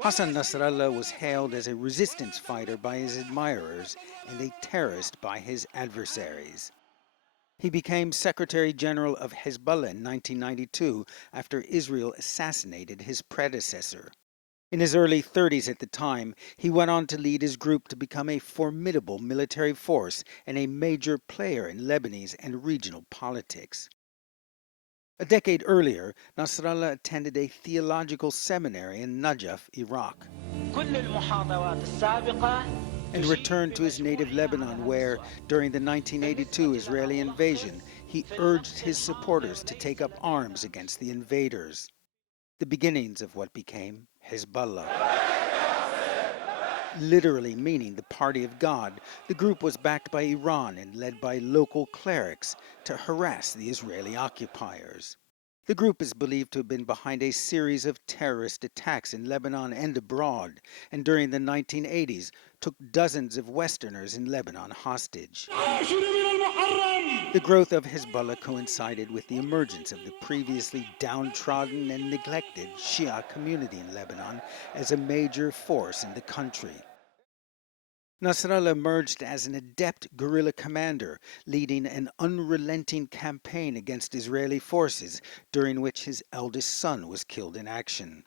Hassan Nasrallah was hailed as a resistance fighter by his admirers and a terrorist by his adversaries. He became Secretary-General of Hezbollah in 1992 after Israel assassinated his predecessor. In his early 30s at the time, he went on to lead his group to become a formidable military force and a major player in Lebanese and regional politics. A decade earlier, Nasrallah attended a theological seminary in Najaf, Iraq, and returned to his native Lebanon where, during the 1982 Israeli invasion, he urged his supporters to take up arms against the invaders. The beginnings of what became Hezbollah. Literally meaning the party of God, the group was backed by Iran and led by local clerics to harass the Israeli occupiers. The group is believed to have been behind a series of terrorist attacks in Lebanon and abroad, and during the 1980s took dozens of Westerners in Lebanon hostage. The growth of Hezbollah coincided with the emergence of the previously downtrodden and neglected Shia community in Lebanon as a major force in the country. Nasrallah emerged as an adept guerrilla commander, leading an unrelenting campaign against Israeli forces, during which his eldest son was killed in action.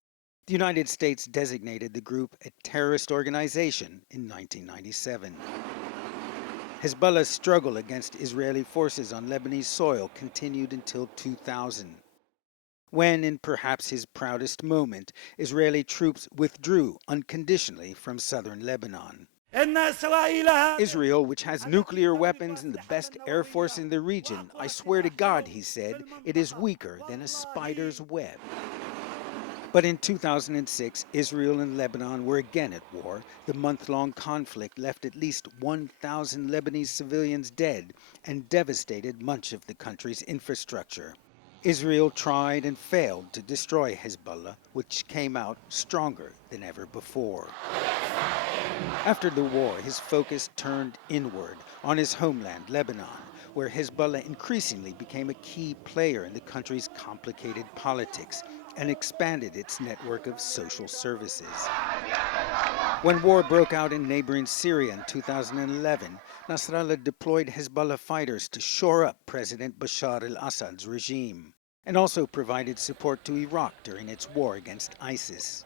The United States designated the group a terrorist organization in 1997. Hezbollah's struggle against Israeli forces on Lebanese soil continued until 2000. When, in perhaps his proudest moment, Israeli troops withdrew unconditionally from southern Lebanon. Israel, which has nuclear weapons and the best air force in the region, I swear to God, he said, it is weaker than a spider's web. But in 2006, Israel and Lebanon were again at war. The month-long conflict left at least 1,000 Lebanese civilians dead and devastated much of the country's infrastructure. Israel tried and failed to destroy Hezbollah, which came out stronger than ever before. After the war, his focus turned inward on his homeland, Lebanon, where Hezbollah increasingly became a key player in the country's complicated politics and expanded its network of social services. When war broke out in neighboring Syria in 2011, Nasrallah deployed Hezbollah fighters to shore up President Bashar al-Assad's regime, and also provided support to Iraq during its war against ISIS.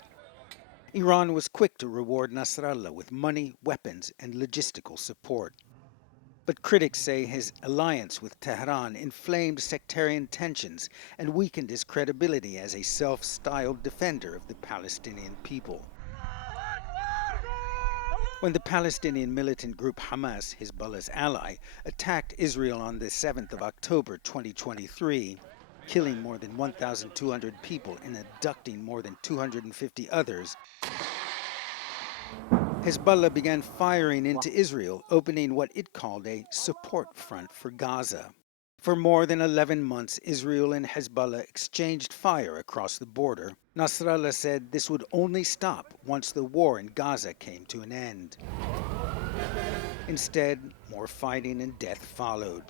Iran was quick to reward Nasrallah with money, weapons, and logistical support. But critics say his alliance with Tehran inflamed sectarian tensions and weakened his credibility as a self-styled defender of the Palestinian people. When the Palestinian militant group Hamas, Hezbollah's ally, attacked Israel on the 7th of October 2023, killing more than 1,200 people and abducting more than 250 others, Hezbollah began firing into Israel, opening what it called a support front for Gaza. For more than 11 months, Israel and Hezbollah exchanged fire across the border. Nasrallah said this would only stop once the war in Gaza came to an end. Instead, more fighting and death followed,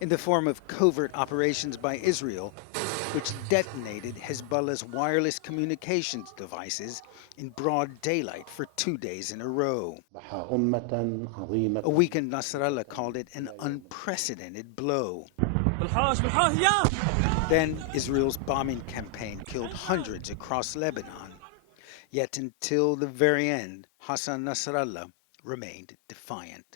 in the form of covert operations by Israel, which detonated Hezbollah's wireless communications devices in broad daylight for 2 days in a row. A weakened Nasrallah called it an unprecedented blow. Then Israel's bombing campaign killed hundreds across Lebanon. Yet until the very end, Hassan Nasrallah remained defiant.